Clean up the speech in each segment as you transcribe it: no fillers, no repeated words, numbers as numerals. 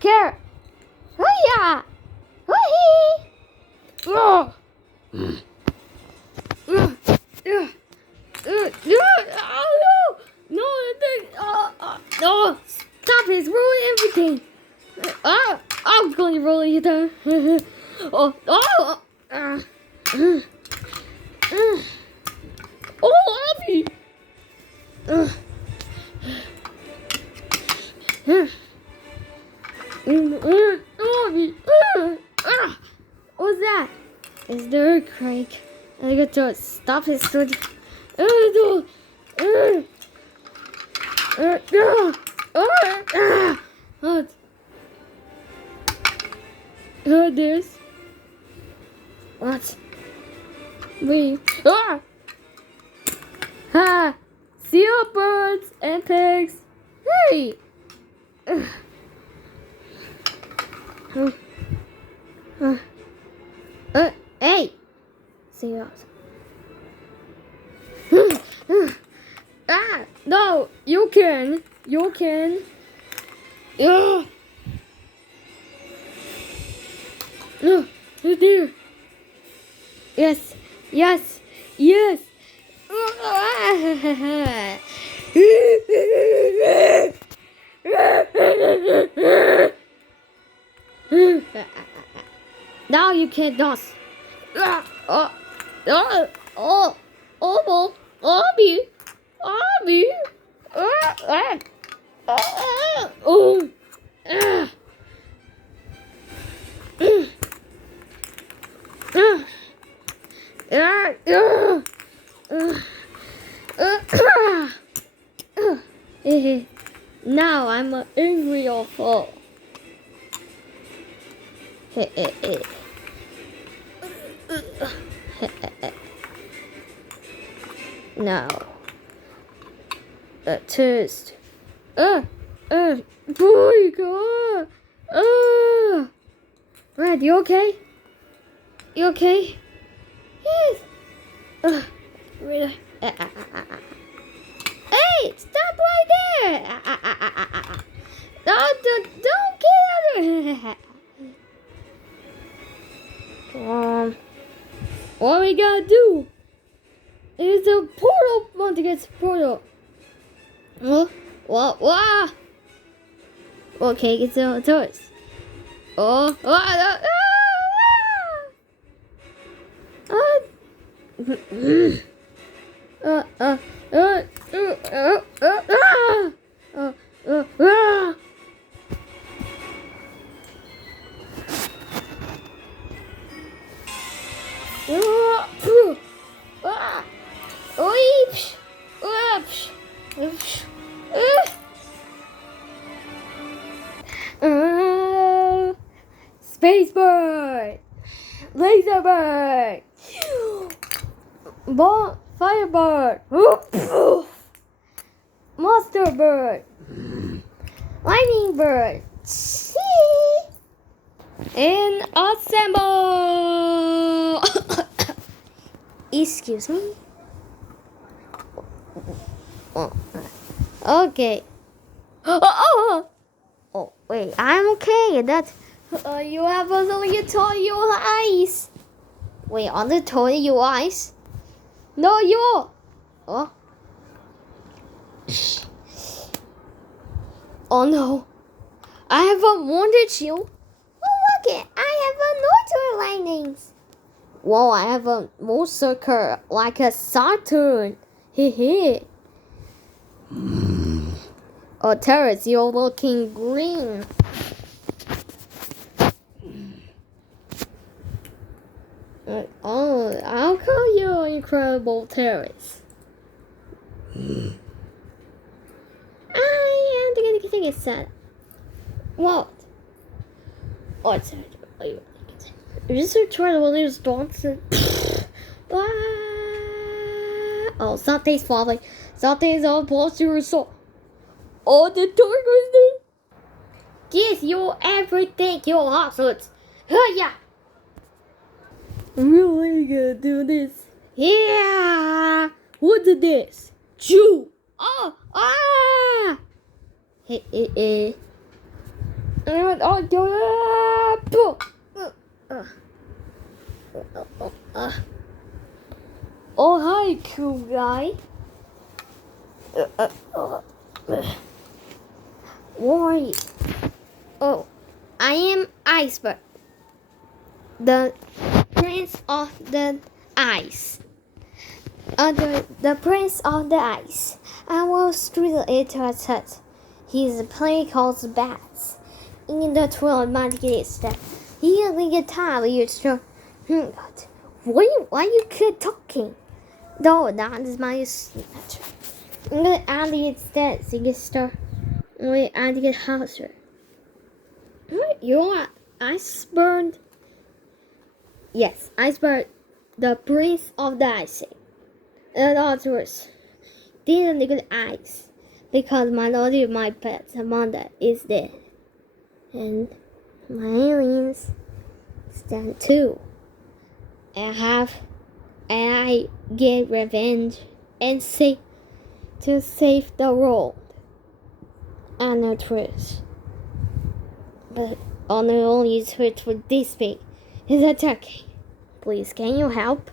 Care. Hiya. Hee. Oh. Oh no! No! Stop it! It's ruining everything. I'm going to roll you down. Abby! What's that? It's the earthquake. I got to stop it. There's what? Wait. Ha! Seal birds and pigs. Hey! Hey! Seals. No! You can! You can! Oh dear! Yes! Yes! Yes! Now you can't dance. Abby. Now I'm angry awful. Now a test. Boy, God. Red, you okay? You okay? Yes. Really? Hey, stop right there! Don't get out of here! What we gotta do is a portal. Want to get the portal? What? Okay, get the doors. Space bird, laser bird, ball, firebird, monster bird, lightning bird, and assemble. Excuse me. Okay. Oh, wait, I'm okay. That's you have only told your eyes. Wait, on the told your eyes? No, you. Oh. Oh no. I haven't wanted you. Oh, look it. I have a Northern lightnings. Whoa, I have a monster like a Saturn. Hehe. Oh, Terrace, you're looking green. Oh, I'll call you Incredible Terrace. I am going to get set. What? Oh, it's is this a try to lose Johnson? Oh, something's falling. Something's on posture so. Oh, the torque was there. Yes, you everything, you lawsuits. Yeah. Really gonna do this? Yeah. What's this? Chew. Oh, ah. Hey. Oh, hi, cool guy. Why? Oh, I am Iceberg, the prince of the ice. The prince of the ice. I was through it hut. His play calls bats. In the 12 months that he is a guitar used. Why you keep talking? No, that is my snatcher. I'm gonna add it that sister. We add it houser. You are Iceberg? Yes, Iceberg, the prince of the ice. And others didn't get ice because my pet Amanda is dead. And my aliens stand too. And I get revenge and to save the world and the truth. But on the only twitch with this big is attacking. Please, can you help?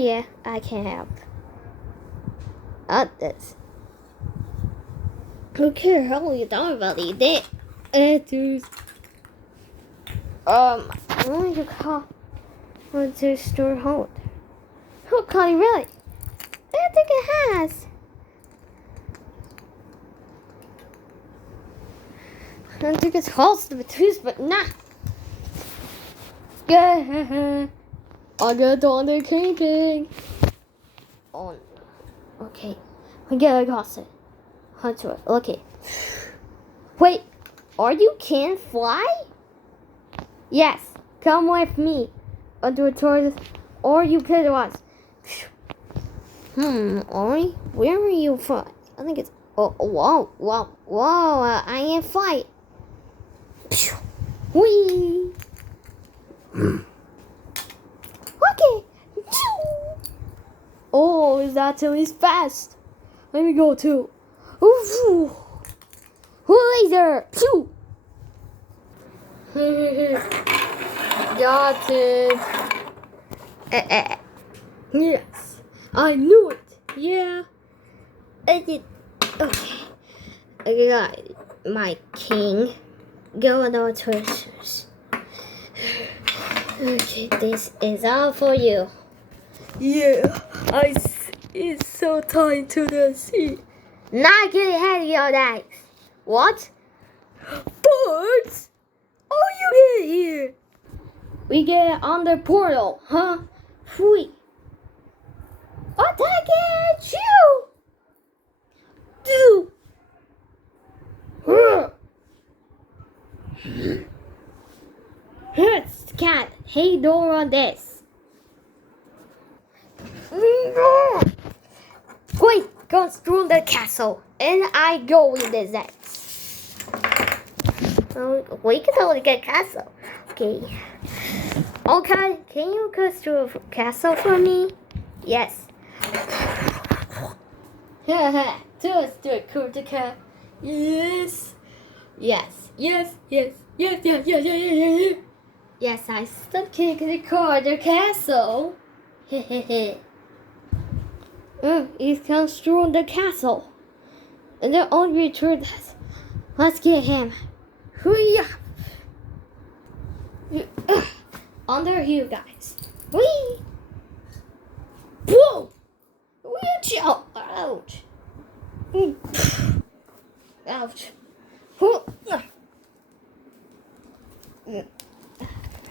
Yeah, I can help. This. Okay, how you doing about it? I'm going to call the store hold. Who called you really? I don't think it has. I don't think it's holds the tooth, but nah. Yeah, I got on the camping. Oh, okay. We gotta cross it. Hunter, okay. Wait, are you can fly? Yes, come with me. Under towards, or you could watch. Ori, where are you from? I think it's. Oh, whoa! I am flight. Wee. Okay. Oh, is that till he's fast? Let me go too. Ooh. Laser. Pew. Got it. Yes, I knew it. Yeah, I did. Okay, I got my king. Go on our treasures. Okay, this is all for you. Yeah, it's so tied to the sea. Not get ahead of your legs. What? Birds? Oh, you get here. We get on the portal, huh? Free. Attack at you! Do. Here's cat. Hey, door on this. Wait, go through the castle, and I go with the Zets. We can totally get castle. Okay. Okay, can you go through a castle for me? Yes. Just do it, Kurtika. Yes. Yes. Yes, I still kick the car the castle. It comes through the castle. And they're all returned us. Let's get him. Hurry up. Under you guys. Whee! Whoa! Ouch. Ouch.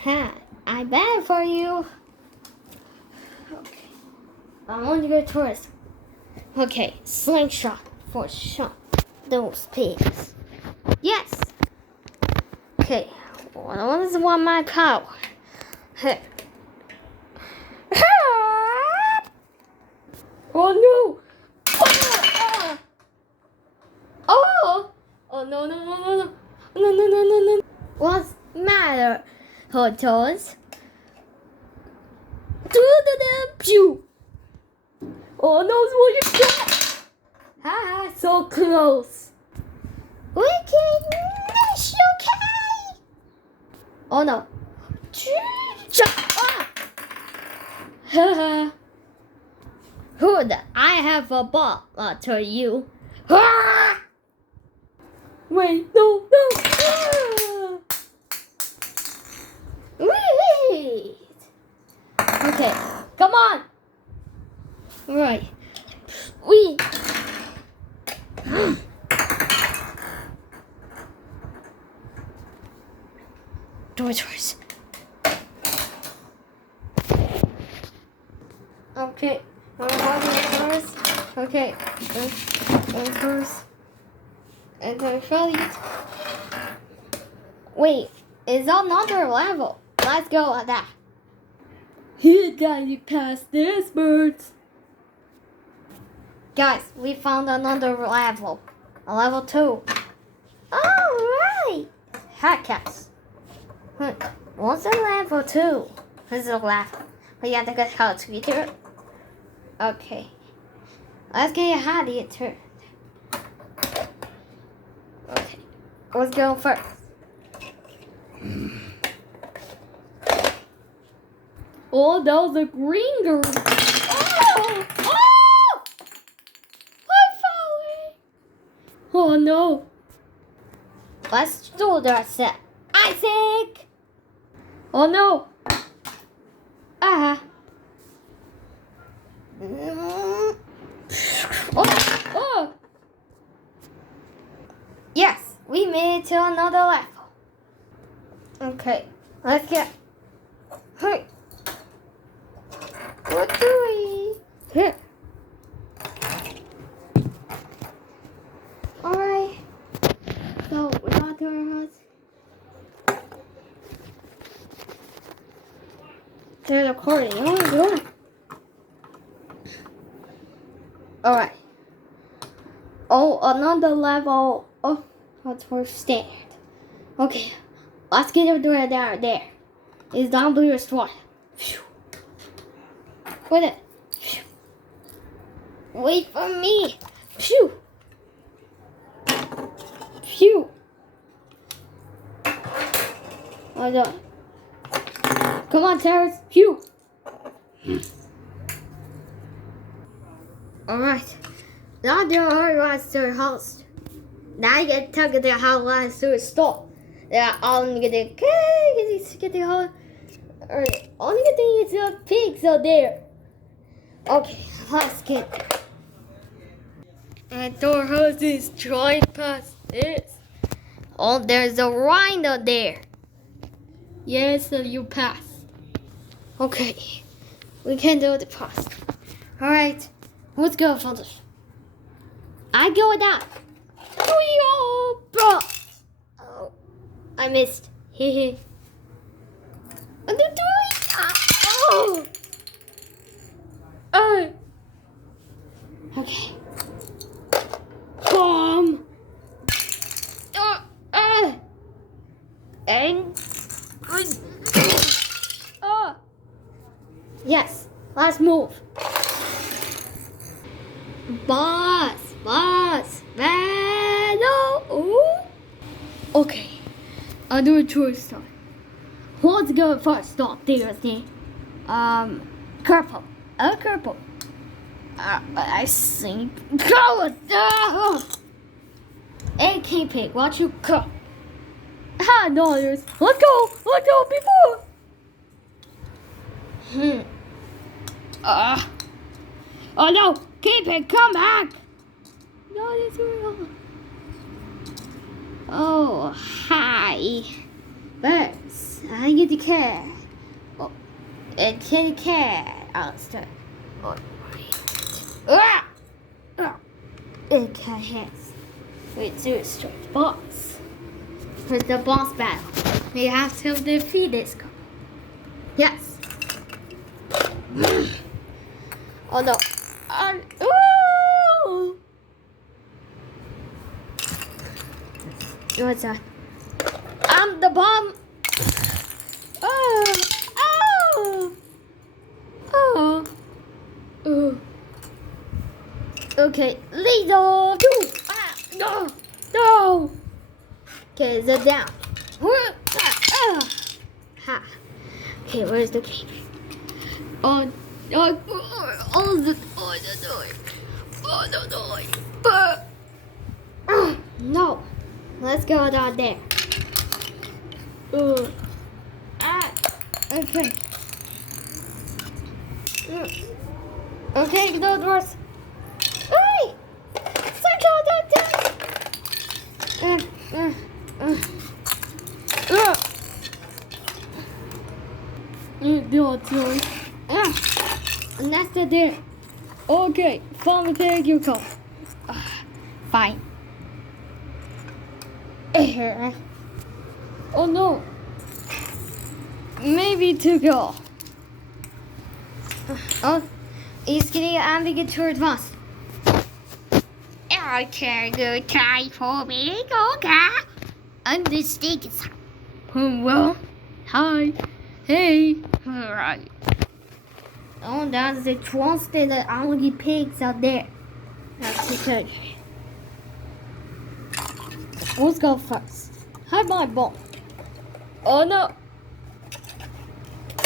Ha! I bad for you. Okay. I'm on your tourist. Okay, slingshot for shot those pigs. Yes. Okay. What is one my power? Hey. Oh no! Oh no. What's the matter, hot toes? Pew! Oh no, what you got? Ha, so close. Wickedness, okay? Oh no. Haha. Hood, I have a ball to you. Wait, no. Wait. Okay, come on. Right. We. Doors. Okay. Okay. First. And then wait, it's another level. Let's go at that. You gotta pass this, birds. Guys, we found another level. A level 2. Alright. Hackers. What's a level 2? This is a level. We have to get how to get it. Okay. Let's get how to get it. Okay. Let's go first. Oh, that was a green girl. Oh! I'm falling. Oh no. Let's do this. Isaac! Oh no. Oh. Yes, we made it to another level. Okay, let's get. Hey. What do we? Here. Alright. So we got to our house. They're recording. What are you doing? Alright. Oh, another level. Oh, that's for stand. Okay, let's get it down there. It's down below your sword. Wait it. Wait for me. Phew. Phew. Oh no. Come on, Terrace. Phew. Alright. Now there are rights to the house. Now you get to the house to the store. They're all get the whole. Or only good thing is the pigs are there. Okay, let's get there. And door house is trying past this. Oh, there's a rhino there. Yes, so you pass. Okay, we can do the pass. Alright, let's go for this. I go down. Oh, bro. Oh, I missed. Hehe. What are you doing? Oh. Okay. Bomb. And. Yes. Let's move. Boss. No. Okay. I'll do a tour start. Let's go first. Stop there, thing. Purple. Purple. I think. Go. Hey, K-Pig, watch you go. No, let's go before. Oh no, K-Pig, come back. No, that's real. Oh, hi. Birds, I get the cat. Oh, and kitty cat. I'll start. It cat has. Wait, do a straight boss. For the boss battle, we have to defeat this guy. Yes. Oh no. Ooh. What's that? I'm the bomb. Oh. Okay, lead on. No. Okay, the down. Ha. Okay, where's the cake? Oh, the door. No. Let's go down there. Okay. Okay, no doors. Hey! Circle that and that's the there. Okay, fine, take your call. Fine. Oh no. Maybe to go. Oh, he's getting ambiguous advance. Okay, good time for me. Okay. Understand. Well, hi. Hey. Alright. Oh, that's the trusted algae pigs out there. That's good. Let's go first. Hi, my ball. Oh no.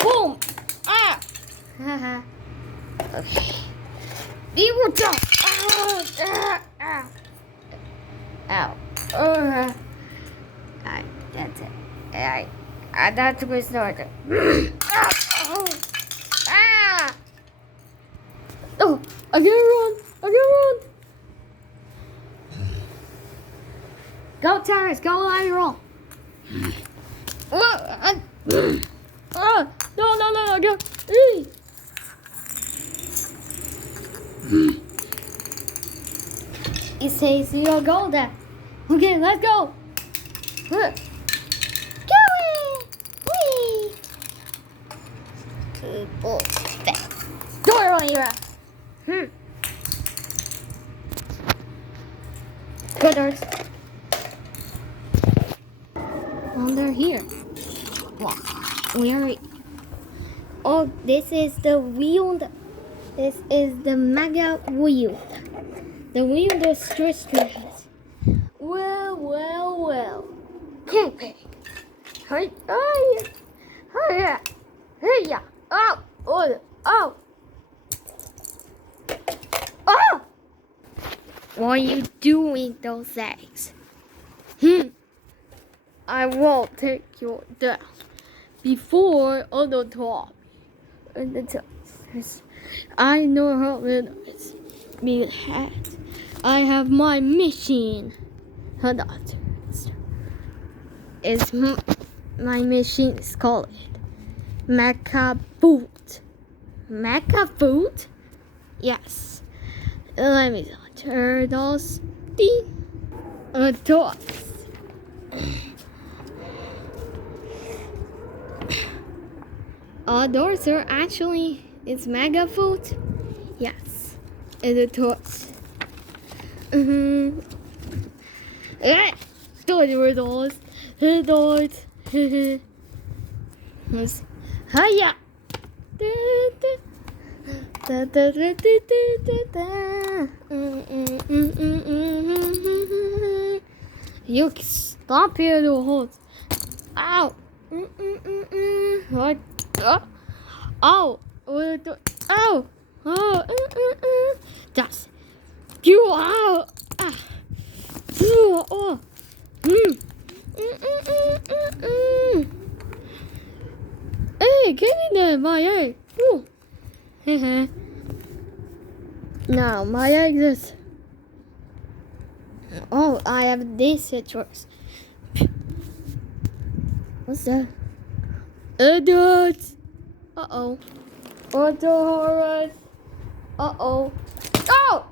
Boom. Ah. Haha. Okay. Be with them. Ow. Alright, that's it. Alright. That's where we started. Oh, I gotta run. Go, Terrence. Go, let me roll. No, go. It says you'll go there. Okay, let's go. Going. Whee. Oh, door on your ass. Good doors. Oh, they're here. Wow. Where are we? Oh, this is the wheel. This is the mega wheel. The wheel that stretches. Well. Okay. Hey, yeah. Oh. What are you doing, those eggs? I will take your death before other top. I know how it is. I have my mission. Hold on. It's my mission is called Mecha Boot. Mecha Boot? Yes. Let me turtles be toys. All doors are actually it's mega food. Yes. And the toys. Alright. Doors. Hiya. You stop here, the holes. Ow. What? Ow. Ow. Oh. That's you out. Hey, give me that, my egg. Now, my egg is... Oh, I have this choice. What's that? Adults. Uh-oh. Horrors. Uh-oh. Oh!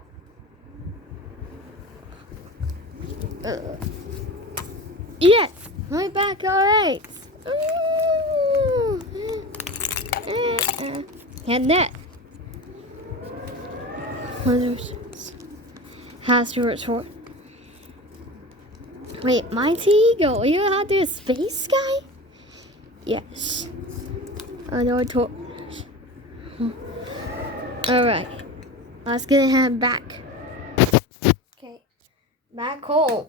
Yes, my back are eggs. And that. Hazardous sword. Wait, Mighty Eagle, you have this space guy? Yes. I know it. Alright. Let's get him back. Okay. Back home.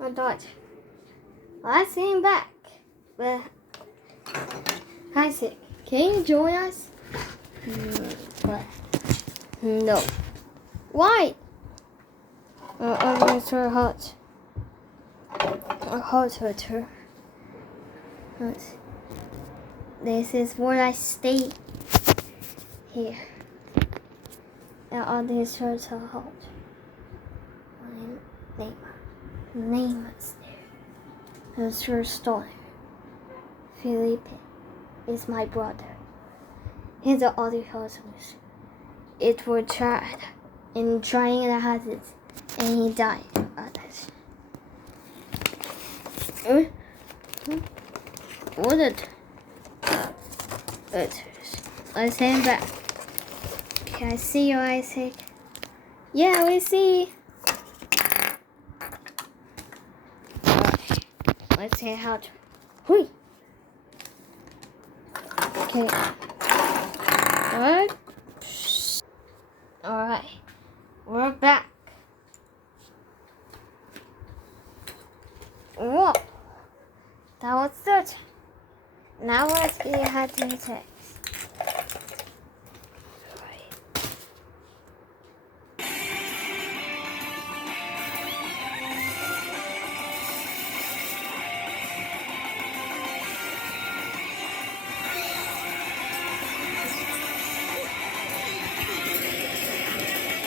I thought. Let's get back. But Isaac, can you join us? What? No. Why? Mr. Hot. Hot water. This is where I stay. Here. And all these shirts are hot. My name is there. It's your story. Felipe is my brother. He's the other husband. It was tried in trying the houses, and he died of it. What it? Let's head back. Can I see you, Isaac? Yeah, we see. Let's head out. Hui. Okay. Alright. We're back. Whoa. That was good. Now let's get ahead to the tech.